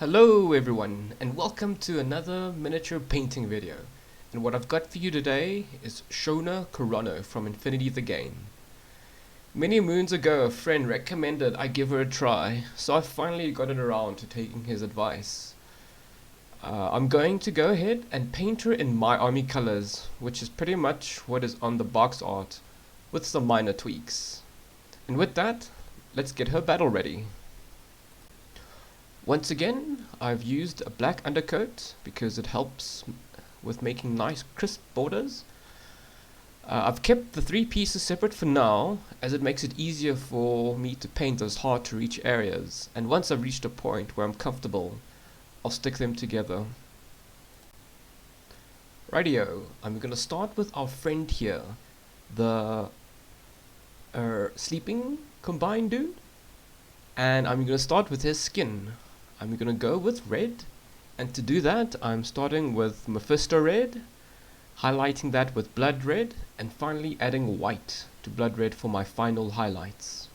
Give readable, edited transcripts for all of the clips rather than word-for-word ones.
Hello everyone, and welcome to another miniature painting video. And what I've got for you today is Shano Carano from Infinity the Game. Many moons ago a friend recommended I give her a try, so I finally got it around to taking his advice. I'm going to go ahead and paint her in my army colors, which is pretty much what is on the box art, with some minor tweaks. And with that, let's get her battle ready. Once again, I've used a black undercoat because it helps with making nice crisp borders. I've kept the three pieces separate for now, as it makes it easier for me to paint those hard to reach areas, and once I've reached a point where I'm comfortable, I'll stick them together. Rightio, I'm gonna start with our friend here, the sleeping combined dude, and I'm gonna start with his skin. I'm gonna go with red, and to do that I'm starting with Mephisto red, highlighting that with blood red, and finally adding white to blood red for my final highlights.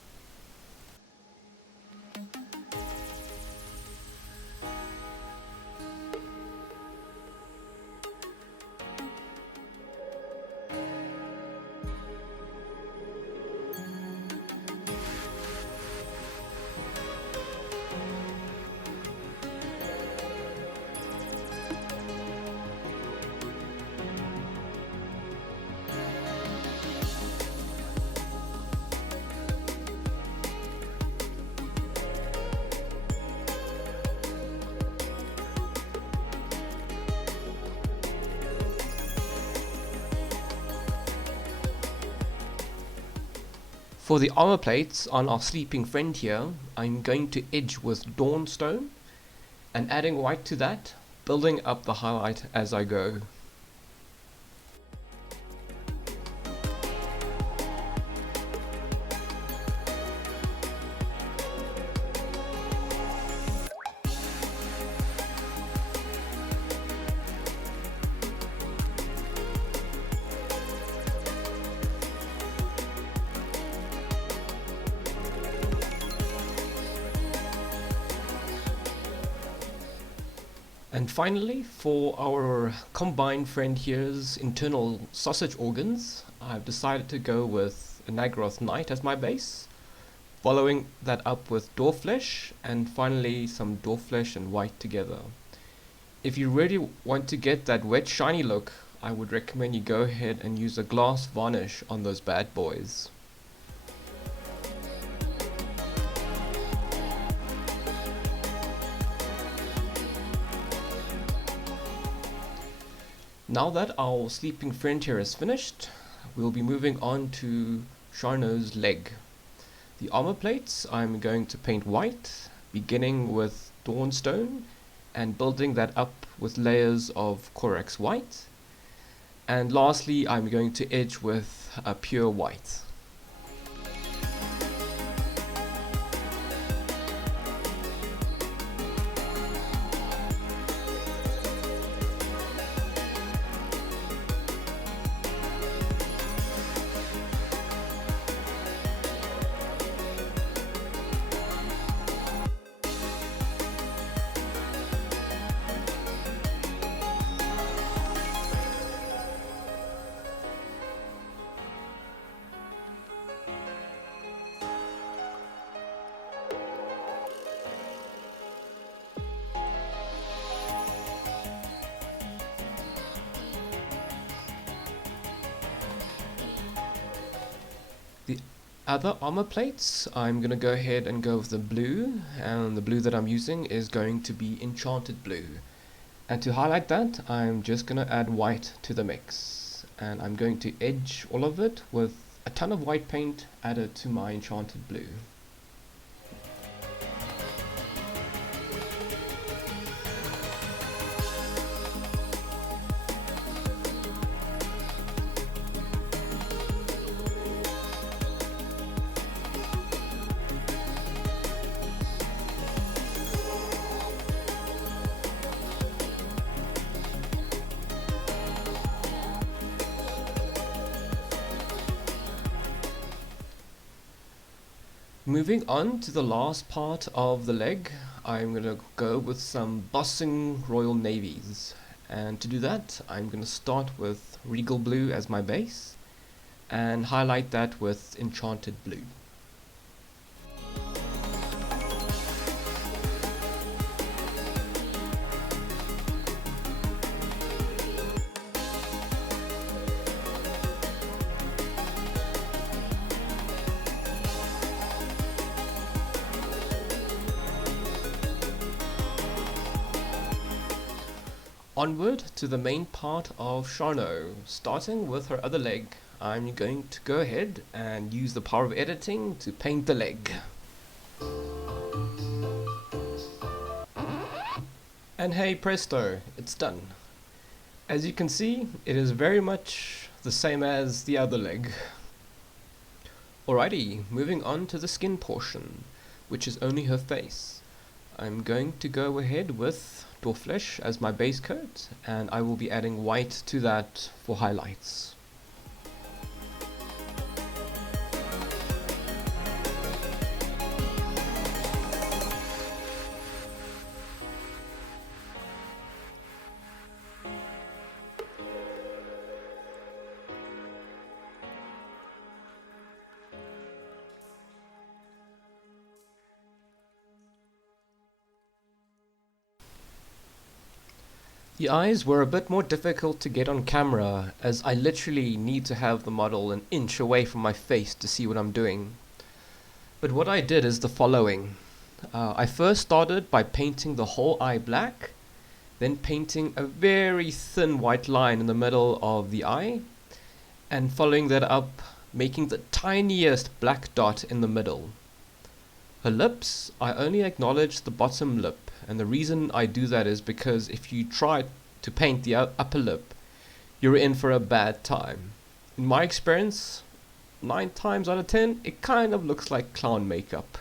For the armor plates on our sleeping friend here, I'm going to edge with Dawnstone and adding white to that, building up the highlight as I go. And finally, for our combined friend here's internal sausage organs, I've decided to go with a Naggaroth Knight as my base, following that up with Dwarflesh, and finally some Dwarflesh and white together. If you really want to get that wet shiny look, I would recommend you go ahead and use a glass varnish on those bad boys. Now that our sleeping friend here is finished, we'll be moving on to Shano's leg. The armor plates I'm going to paint white, beginning with Dawnstone and building that up with layers of Corax white. And lastly, I'm going to edge with a pure white. The other armor plates, I'm going to go ahead and go with the blue, and the blue that I'm using is going to be Enchanted Blue. And to highlight that, I'm just going to add white to the mix. And I'm going to edge all of it with a ton of white paint added to my Enchanted Blue. Moving on to the last part of the leg, I'm gonna go with some bossing royal navies, and to do that I'm gonna start with regal blue as my base and highlight that with enchanted blue. Onward to the main part of Shano. Starting with her other leg, I'm going to go ahead and use the power of editing to paint the leg. And hey presto, it's done. As you can see, it is very much the same as the other leg. Alrighty, moving on to the skin portion, which is only her face. I'm going to go ahead with Flesh as my base coat, and I will be adding white to that for highlights. The eyes were a bit more difficult to get on camera, as I literally need to have the model an inch away from my face to see what I'm doing. But what I did is the following. I first started by painting the whole eye black, then painting a very thin white line in the middle of the eye, and following that up, making the tiniest black dot in the middle. Her lips, I only acknowledged the bottom lip. And the reason I do that is because if you try to paint the upper lip, you're in for a bad time. In my experience, 9 times out of 10, it kind of looks like clown makeup.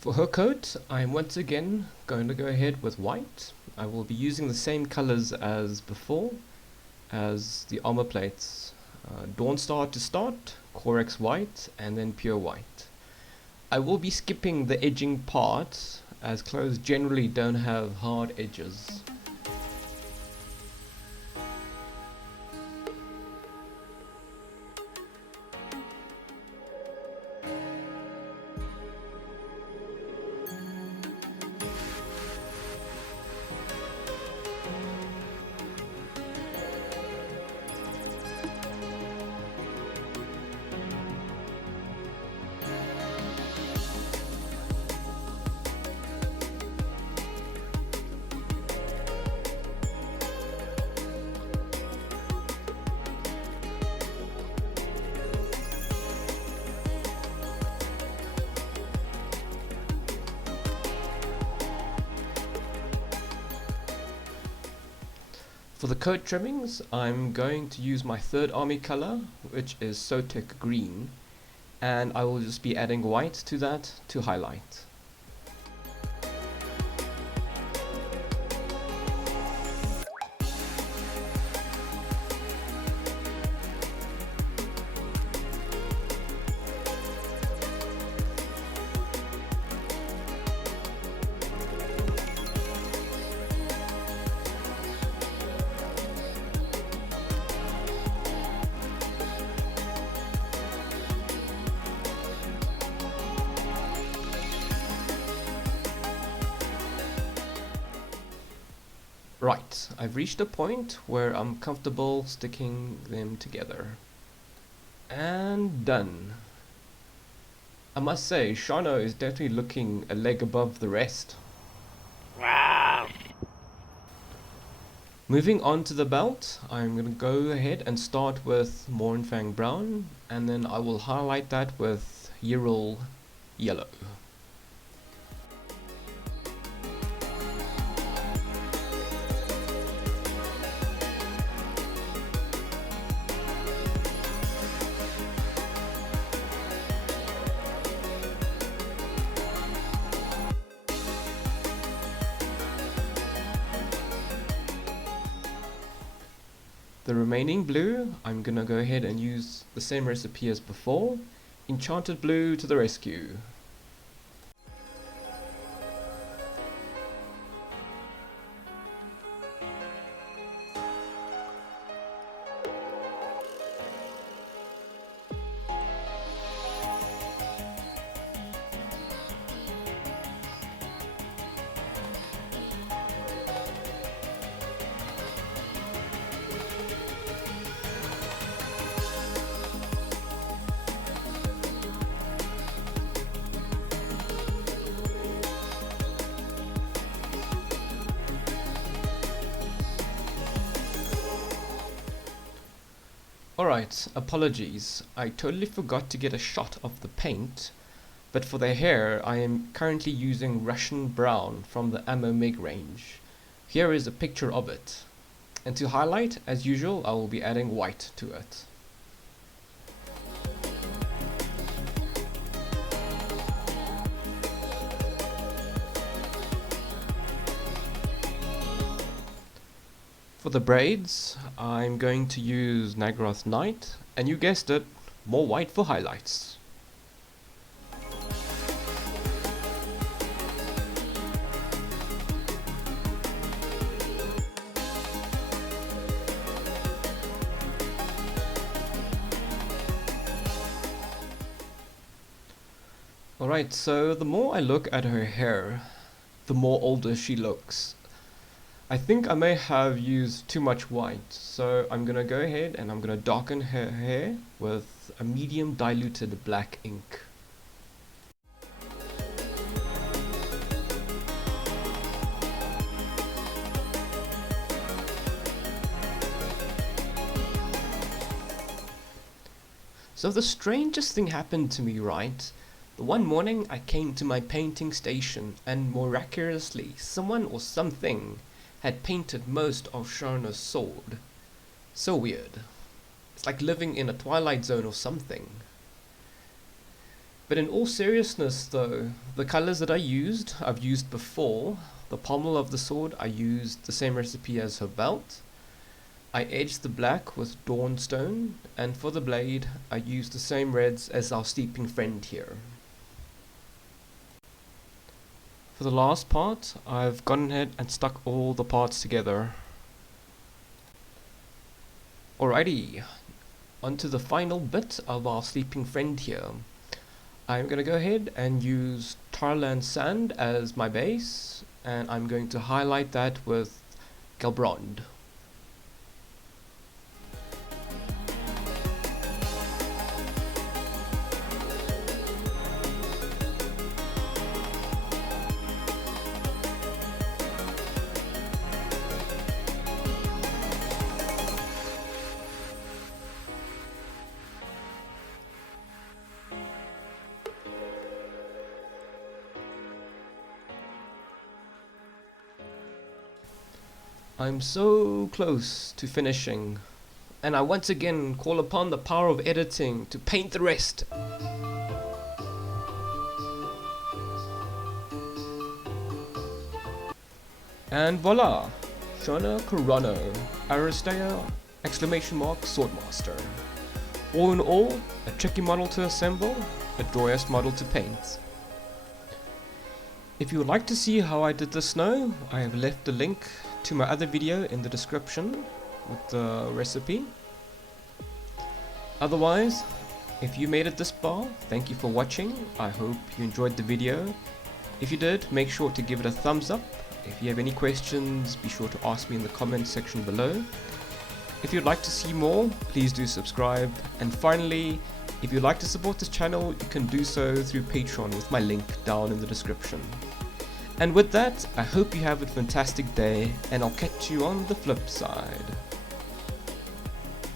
For her coat, I'm once again going to go ahead with white. I will be using the same colors as before, as the armor plates. Dawnstar to start, Corex white, and then pure white. I will be skipping the edging part, as clothes generally don't have hard edges. For the coat trimmings, I'm going to use my third army color, which is Sotek green, and I will just be adding white to that to highlight. Right, I've reached a point where I'm comfortable sticking them together. And done. I must say, Shano is definitely looking a leg above the rest. Wow. Moving on to the belt, I'm going to go ahead and start with Mornfang brown, and then I will highlight that with Ural yellow. The remaining blue, I'm gonna go ahead and use the same recipe as before. Enchanted blue to the rescue. Alright, apologies. I totally forgot to get a shot of the paint, but for the hair I am currently using Russian Brown from the Ammo Mig range. Here is a picture of it. And to highlight, as usual, I will be adding white to it. For the braids, I'm going to use Naggaroth Night, and you guessed it, more white for highlights. Alright, so the more I look at her hair, the more older she looks. I think I may have used too much white, so I'm gonna go ahead and I'm gonna darken her hair with a medium diluted black ink. So the strangest thing happened to me, right? The one morning I came to my painting station and miraculously someone or something had painted most of Shano's sword. So weird. It's like living in a Twilight Zone or something. But in all seriousness though, the colors that I've used before. The pommel of the sword, I used the same recipe as her belt. I edged the black with Dawnstone, and for the blade, I used the same reds as our sleeping friend here. For the last part, I've gone ahead and stuck all the parts together. Alrighty, onto the final bit of our sleeping friend here. I'm going to go ahead and use Tarland Sand as my base, and I'm going to highlight that with Galbrond. I'm so close to finishing, and I once again call upon the power of editing to paint the rest. And voila! Shano Carano, Aristea, Swordmaster. All in all, a tricky model to assemble, a joyous model to paint. If you would like to see how I did the snow, I have left a link to my other video in the description with the recipe. Otherwise, if you made it this far, thank you for watching. I hope you enjoyed the video. If you did, make sure to give it a thumbs up. If you have any questions, be sure to ask me in the comments section below. If you'd like to see more, please do subscribe. And finally, if you'd like to support this channel, you can do so through Pateron with my link down in the description. And with that, I hope you have a fantastic day, and I'll catch you on the flip side.